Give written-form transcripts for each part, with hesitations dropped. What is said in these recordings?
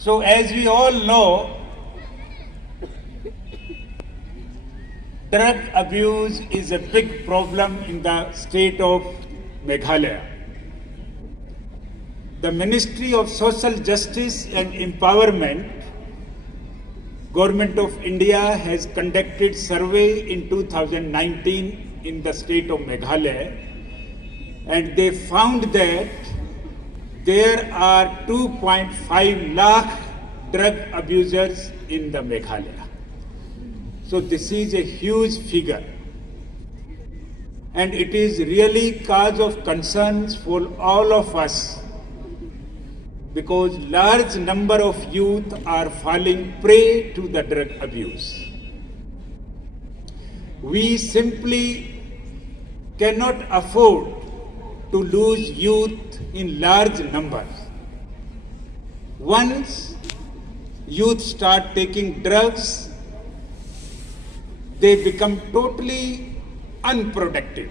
So as we all know, drug abuse is a big problem in the state of Meghalaya. The Ministry of Social Justice and Empowerment, Government of India has conducted survey in 2019 in the state of Meghalaya, and they found that there are 2.5 lakh drug abusers in the Meghalaya. So this is a huge figure, and it is really cause of concerns for all of us, because large number of youth are falling prey to the drug abuse. We simply cannot afford to lose youth in large numbers. Once youth start taking drugs, they become totally unproductive.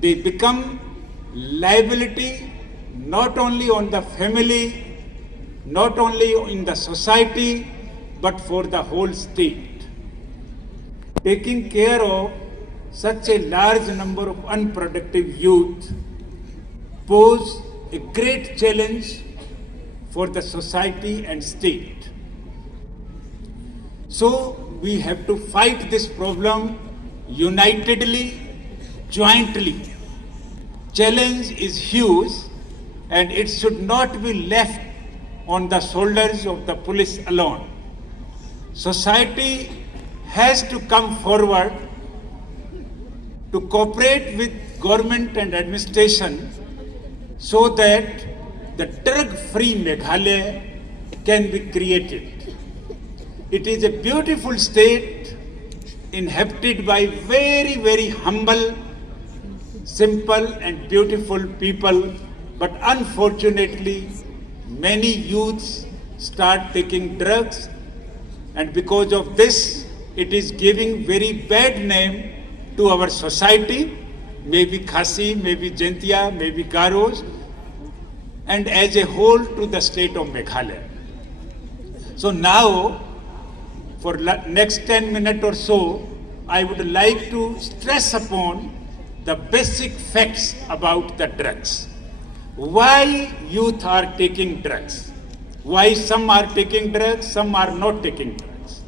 They become liability not only on the family, not only in the society, but for the whole state. Taking care of such a large number of unproductive youth pose a great challenge for the society and state. So we have to fight this problem unitedly, jointly. Challenge is huge, and it should not be left on the shoulders of the police alone. Society has to come forward to cooperate with government and administration so that the drug-free Meghalaya can be created. It is a beautiful state inhabited by very, very humble, simple and beautiful people, but unfortunately many youths start taking drugs, and because of this it is giving very bad name to our society, maybe Khasi, maybe Jaintia, maybe Garos, and as a whole to the state of Meghalaya. So now, for next 10 minutes or so, I would like to stress upon the basic facts about the drugs. Why youth are taking drugs? Why some are taking drugs, some are not taking drugs?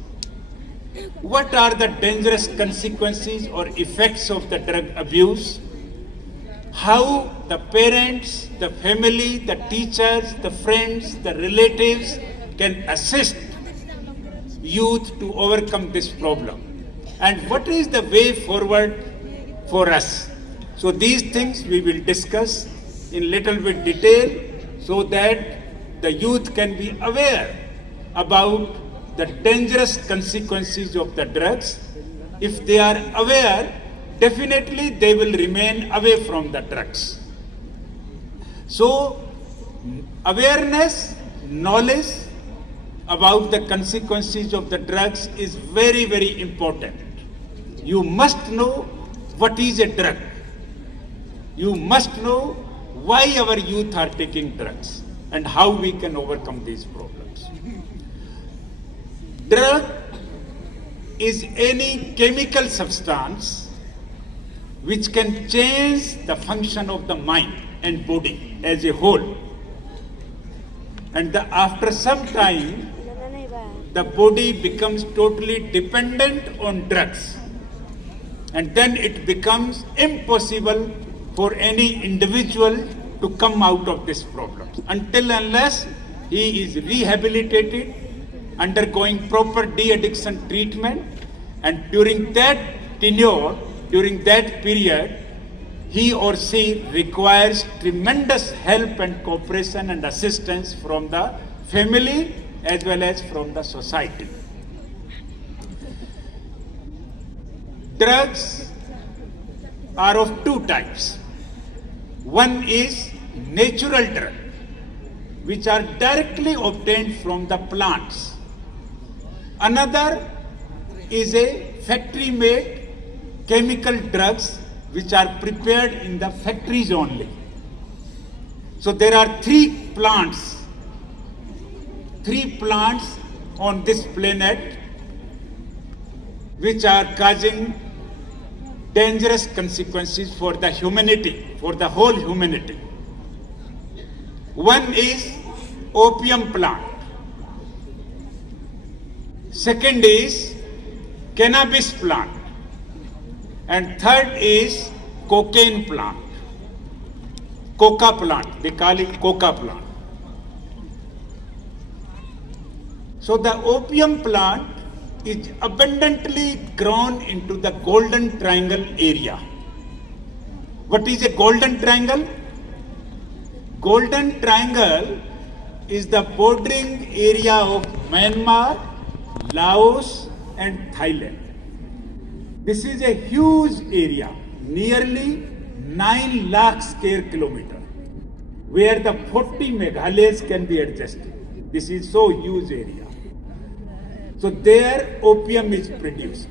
What are the dangerous consequences or effects of the drug abuse? How the parents, the family, the teachers, the friends, the relatives can assist youth to overcome this problem? And what is the way forward for us? So these things we will discuss in little bit detail so that the youth can be aware about the dangerous consequences of the drugs. If they are aware, definitely they will remain away from the drugs. So awareness, knowledge about the consequences of the drugs is very, very important. You must know what is a drug. You must know why our youth are taking drugs and how we can overcome these problems. Drug is any chemical substance which can change the function of the mind and body as a whole. And after some time, the body becomes totally dependent on drugs. And then it becomes impossible for any individual to come out of this problem until unless he is rehabilitated, undergoing proper de-addiction treatment, and during that tenure, during that period, he or she requires tremendous help and cooperation and assistance from the family as well as from the society. Drugs are of two types. One is natural drug, which are directly obtained from the plants. Another is a factory-made chemical drugs which are prepared in the factories only. So there are three plants 3 plants on this planet which are causing dangerous consequences for the humanity, for the whole humanity. One is opium plant. Second is cannabis plant. And third is cocaine plant. Coca plant, they call it coca plant. So the opium plant is abundantly grown into the Golden Triangle area. What is a Golden Triangle? Golden Triangle is the bordering area of Myanmar, Laos and Thailand. This is a huge area, nearly 9 lakh square kilometers, where the 40 Meghalayas can be adjusted. This is so huge area. So there opium is produced.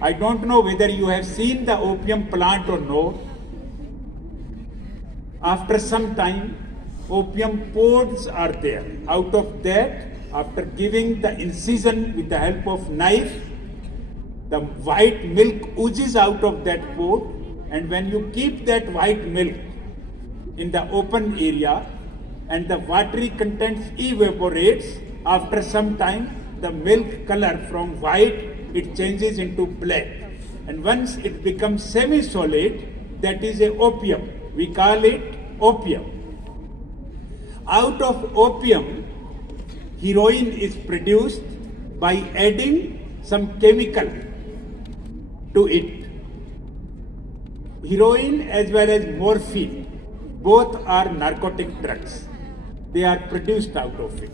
I don't know whether you have seen the opium plant or no. After some time, opium pods are there. Out of that, after giving the incision with the help of knife, the white milk oozes out of that pod, and when you keep that white milk in the open area and the watery contents evaporates, after some time the milk color from white, it changes into black. And once it becomes semi-solid, that is a opium. We call it opium. Out of opium, heroin is produced by adding some chemical to it. Heroin as well as morphine, both are narcotic drugs. They are produced out of it.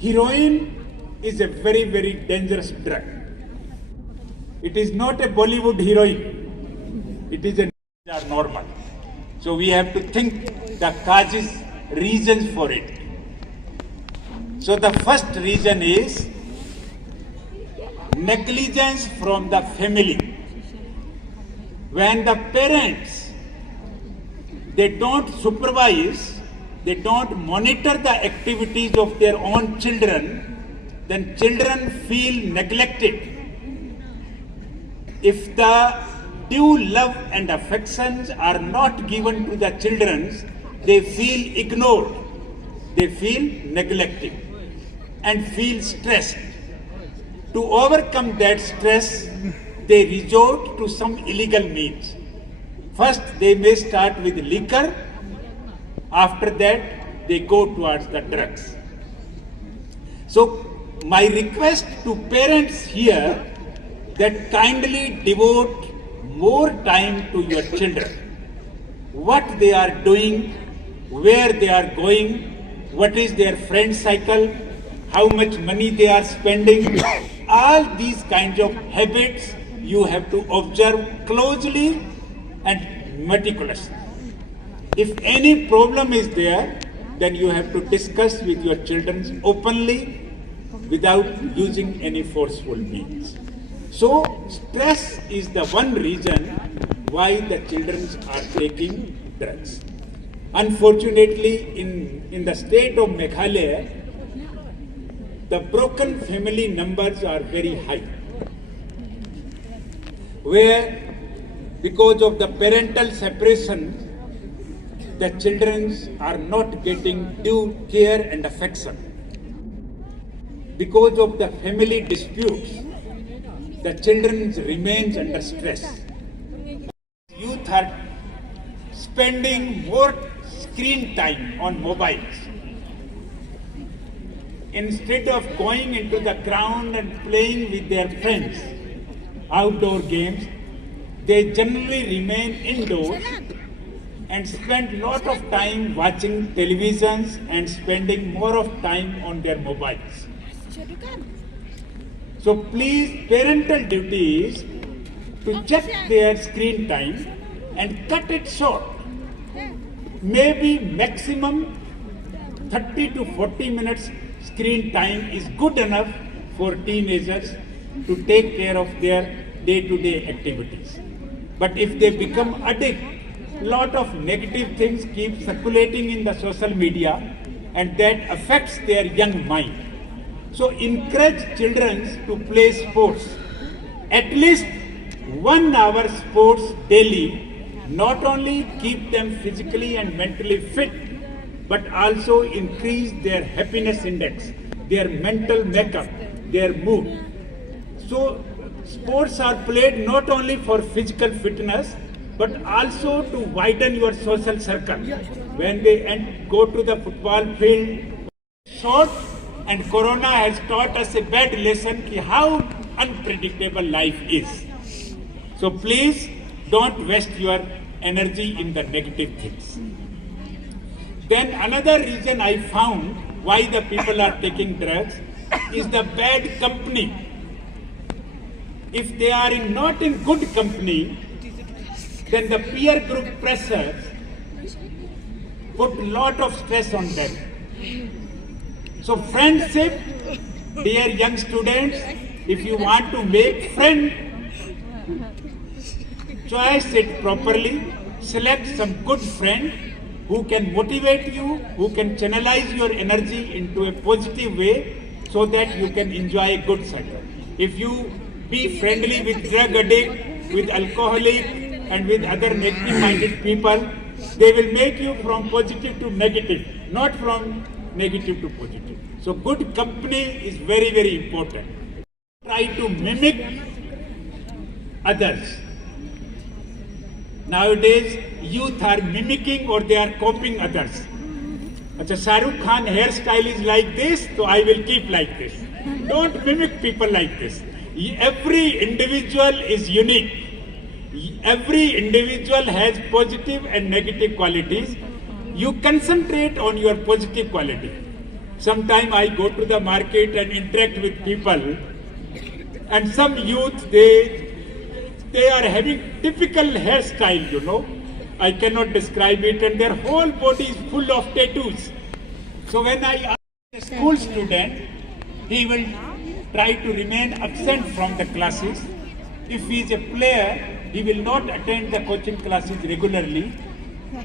Heroin is a very, very dangerous drug. It is not a Bollywood heroin. It is a normal. So we have to think the causes, reasons for it. So the first reason is negligence from the family. When the parents, they don't supervise, they don't monitor the activities of their own children, then children feel neglected. If the due love and affections are not given to the children, they feel ignored, they feel neglected and feel stressed. To overcome that stress, they resort to some illegal means. First, they may start with liquor. After that, they go towards the drugs. So, my request to parents here, that kindly devote more time to your children. What they are doing, where they are going, what is their friend cycle, how much money they are spending. All these kinds of habits you have to observe closely and meticulously. If any problem is there, then you have to discuss with your children openly without using any forceful means. So, stress is the one reason why the children are taking drugs. Unfortunately, in the state of Meghalaya, the broken family numbers are very high, where because of the parental separation, the children are not getting due care and affection. Because of the family disputes, the children remain under stress. Youth are spending more screen time on mobiles. Instead of going into the ground and playing with their friends, outdoor games, they generally remain indoors and spend a lot of time watching televisions and spending more of time on their mobiles. So please, parental duty is to check their screen time and cut it short. Maybe maximum 30 to 40 minutes screen time is good enough for teenagers to take care of their day-to-day activities. But if they become addict, lot of negative things keep circulating in the social media, and that affects their young mind. So encourage children to play sports. At least 1 hour sports daily not only keep them physically and mentally fit, but also increase their happiness index, their mental makeup, their mood. So sports are played not only for physical fitness, but also to widen your social circle. When they go to the football field, short, and Corona has taught us a bad lesson how unpredictable life is. So please don't waste your energy in the negative things. Then another reason I found why the people are taking drugs is the bad company. If they are not in good company, then the peer group pressure put lot of stress on them. So friendship, dear young students, if you want to make friend, choose it properly, select some good friend who can motivate you, who can channelize your energy into a positive way so that you can enjoy a good cycle. If you be friendly with drug addict, with alcoholic and with other negative-minded people, they will make you from positive to negative, not from negative to positive. So good company is very, very important. Try to mimic others. Nowadays, youth are mimicking or they are copying others. Achha, Shahrukh Khan hairstyle is like this, so I will keep like this. Don't mimic people like this. Every individual is unique. Every individual has positive and negative qualities. You concentrate on your positive quality. Sometimes I go to the market and interact with people, and some youth, they are having typical hairstyle, you know. I cannot describe it, and their whole body is full of tattoos. So when I ask a school student, he will try to remain absent from the classes. If he is a player, he will not attend the coaching classes regularly.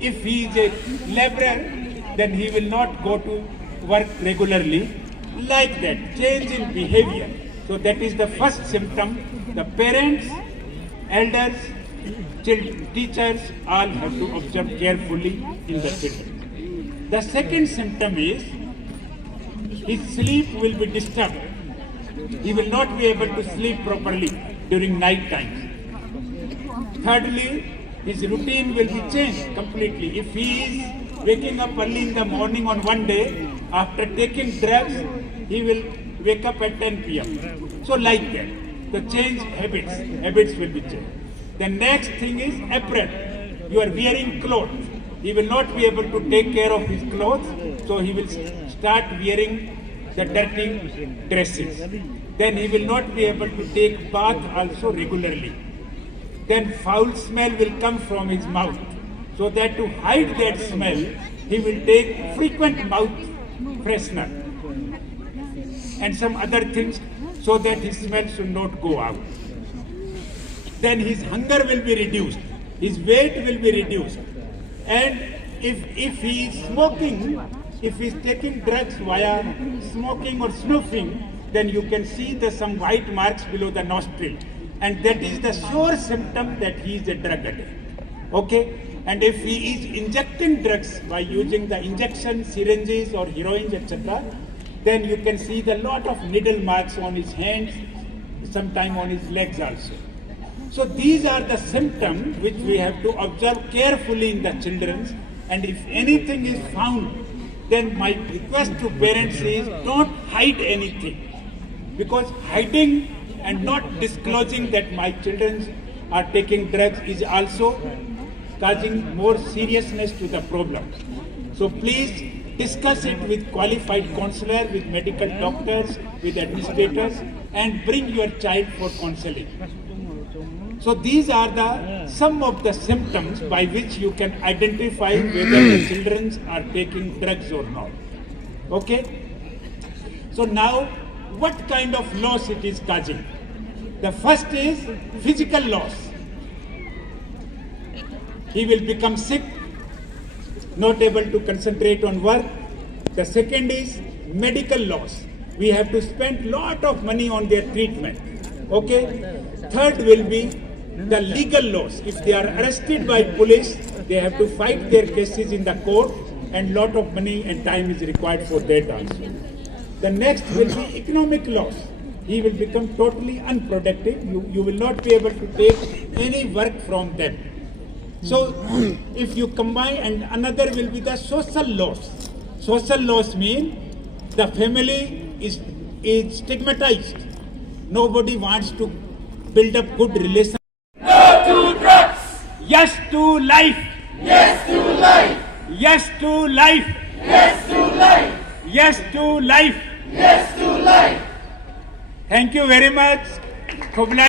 If he is a laborer, then he will not go to work regularly. Like that, change in behavior. So that is the first symptom. The parents, elders, teachers all have to observe carefully in the children. The second symptom is his sleep will be disturbed. He will not be able to sleep properly during night times. Thirdly, his routine will be changed completely. If he is waking up early in the morning on one day, after taking drugs, he will wake up at 10 p.m. So like that, the change habits will be changed. The next thing is apparel. You are wearing clothes. He will not be able to take care of his clothes, so he will start wearing the dirty dresses. Then he will not be able to take bath also regularly. Then foul smell will come from his mouth. So that to hide that smell, he will take frequent mouth freshener and some other things so that his smell should not go out. Then his hunger will be reduced, his weight will be reduced. And if he is smoking, if he is taking drugs via smoking or snuffing, then you can see some white marks below the nostril. And that is the sure symptom that he is a drug addict. Okay? And if he is injecting drugs by using the injection syringes or heroines, etc., then you can see the lot of needle marks on his hands, sometime on his legs also. So these are the symptoms which we have to observe carefully in the children. And if anything is found, then my request to parents is don't hide anything. Because hiding and not disclosing that my children are taking drugs is also causing more seriousness to the problem. So please discuss it with qualified counselor, with medical doctors, with administrators, and bring your child for counseling. So these are some of the symptoms by which you can identify whether the children are taking drugs or not. Okay? So now, what kind of loss it is causing? The first is physical loss. He will become sick, not able to concentrate on work. The second is medical loss. We have to spend lot of money on their treatment. Okay. Third will be the legal loss. If they are arrested by police, they have to fight their cases in the court, and lot of money and time is required for that also. The next will be economic loss. He will become totally unproductive. You will not be able to take any work from them. So if you combine, and another will be the social loss. Social loss means the family is stigmatized. Nobody wants to build up good relations. No to drugs! Yes to life! Yes to life! Yes to life! Yes to life! Yes to life! Yes to life! Thank you very much.